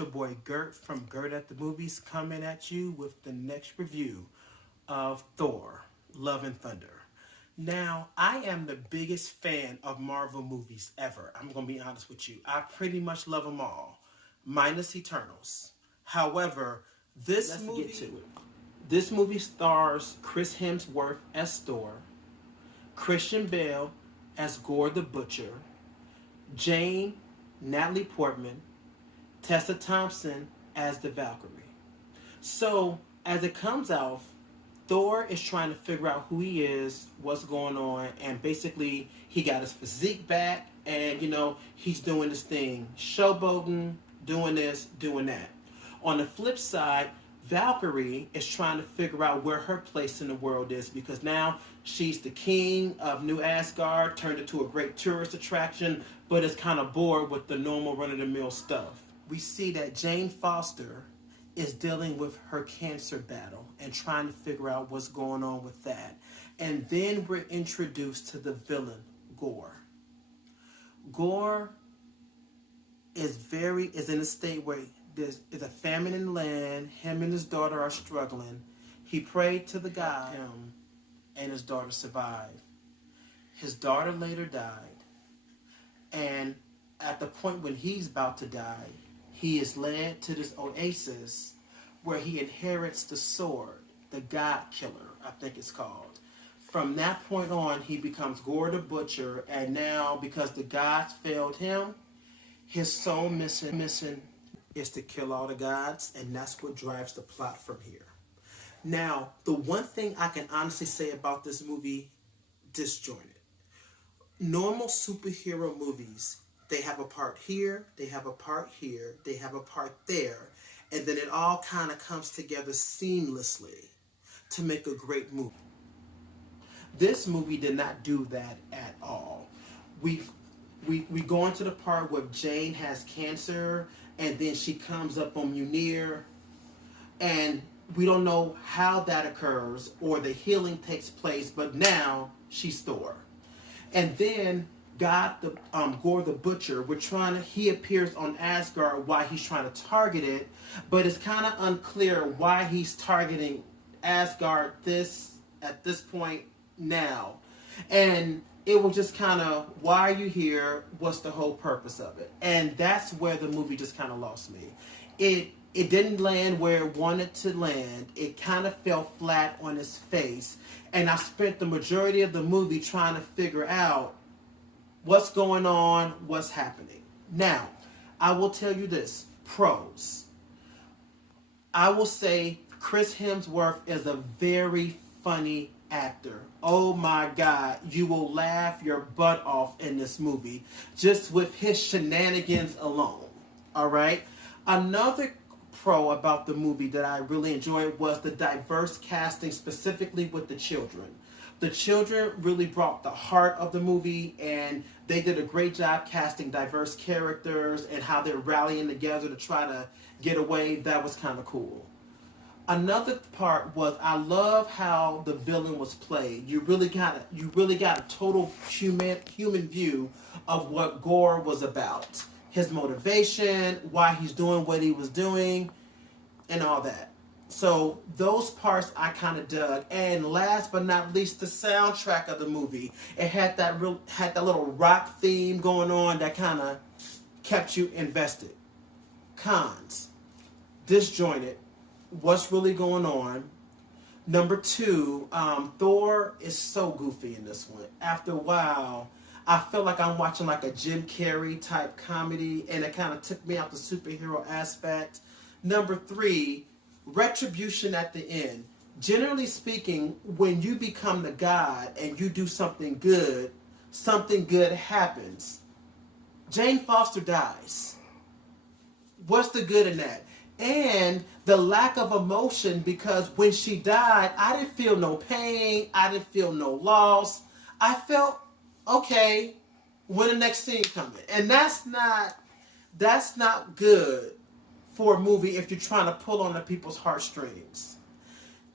your boy Gert from Gert at the Movies coming at you with the next review of Thor, Love and Thunder. Now, I am the biggest fan of Marvel movies ever. I'm going to be honest with you. I pretty much love them all, minus Eternals. However, Let's get to it. This movie stars Chris Hemsworth as Thor, Christian Bale as Gore the Butcher, Jane Natalie Portman, Tessa Thompson as the Valkyrie. So, as it comes out, Thor is trying to figure out who he is, what's going on, and basically he got his physique back, and he's doing this thing, showboating, doing this, doing that. On the flip side, Valkyrie is trying to figure out where her place in the world is, because now she's the king of New Asgard, turned into a great tourist attraction, but is kind of bored with the normal run-of-the-mill stuff. We see that Jane Foster is dealing with her cancer battle and trying to figure out what's going on with that. And then we're introduced to the villain, Gore. Gore is in a state where there's a famine in the land. Him and his daughter are struggling. He prayed to the God, him and his daughter survived. His daughter later died. And at the point when he's about to die, he is led to this oasis where he inherits the sword, the God Killer, I think it's called. From that point on, he becomes Gore the Butcher, and now, because the gods failed him, his sole mission is to kill all the gods, and that's what drives the plot from here. Now, the one thing I can honestly say about this movie, disjointed. Normal superhero movies, they have a part here, they have a part here, they have a part there, and then it all kind of comes together seamlessly to make a great movie. This movie did not do that at all. We go into the part where Jane has cancer, and then she comes up on Mjolnir, and we don't know how that occurs or the healing takes place, but now she's Thor. And then Gore the Butcher, he appears on Asgard, why he's trying to target it, but it's kind of unclear why he's targeting Asgard at this point now. And it was just kind of, why are you here? What's the whole purpose of it? And that's where the movie just kind of lost me. It didn't land where it wanted to land. It kind of fell flat on its face. And I spent the majority of the movie trying to figure out what's going on, what's happening. Now, I will tell you this. Pros. I will say Chris Hemsworth is a very funny actor. Oh my God, you will laugh your butt off in this movie just with his shenanigans alone. All right? Another pro about the movie that I really enjoyed was the diverse casting, specifically with the children. The children really brought the heart of the movie, and they did a great job casting diverse characters and how they're rallying together to try to get away. That was kind of cool. Another part was, I love how the villain was played. You really got a total human view of what Gore was about. His motivation, why he's doing what he was doing, and all that. So those parts I kind of dug. And last but not least, the soundtrack of the movie. It had that little rock theme going on that kind of kept you invested. Cons. Disjointed. What's really going on? Number 2, Thor is so goofy in this one. After a while, I feel like I'm watching like a Jim Carrey type comedy, and it kind of took me out the superhero aspect. Number 3, retribution at the end. Generally speaking, when you become the god and you do something good happens. Jane Foster dies. What's the good in that? And the lack of emotion, because when she died, I didn't feel no pain. I didn't feel no loss. I felt, okay, when the next scene coming? And that's not good for a movie if you're trying to pull on the people's heartstrings.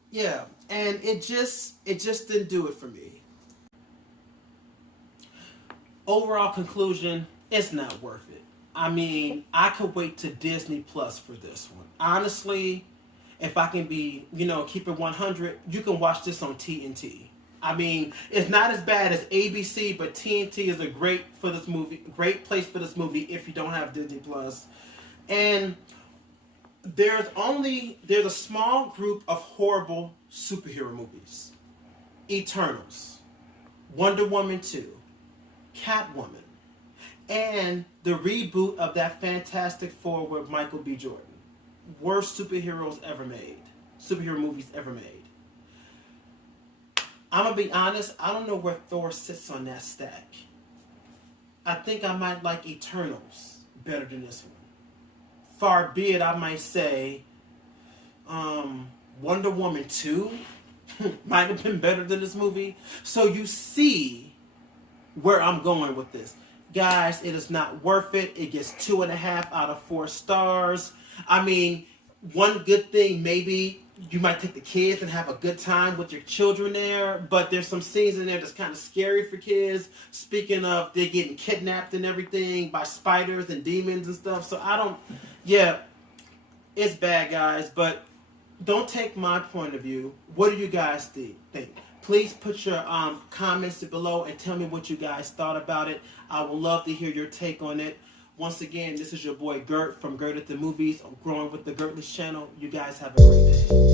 Yeah, and it just didn't do it for me. Overall conclusion, it's not worth it. I mean, I could wait to Disney Plus for this one. Honestly, if I can be, keep it 100, you can watch this on TNT. I mean, it's not as bad as ABC, but TNT is a great place for this movie if you don't have Disney Plus. And there's a small group of horrible superhero movies. Eternals, Wonder Woman 2, Catwoman, and the reboot of that Fantastic Four with Michael B. Jordan. Worst superhero movies ever made. I'm going to be honest, I don't know where Thor sits on that stack. I think I might like Eternals better than this one. Far be it, I might say Wonder Woman 2 might have been better than this movie. So you see where I'm going with this. Guys, it is not worth it. It gets 2.5 out of 4 stars. I mean, one good thing, maybe you might take the kids and have a good time with your children there, but there's some scenes in there that's kind of scary for kids. Speaking of, they're getting kidnapped and everything by spiders and demons and stuff. So it's bad, guys, but don't take my point of view. What do you guys think? Please put your comments below and tell me what you guys thought about it. I would love to hear your take on it. Once again, this is your boy Gert from Gert at the Movies, Growing with the Gertless channel. You guys have a great day.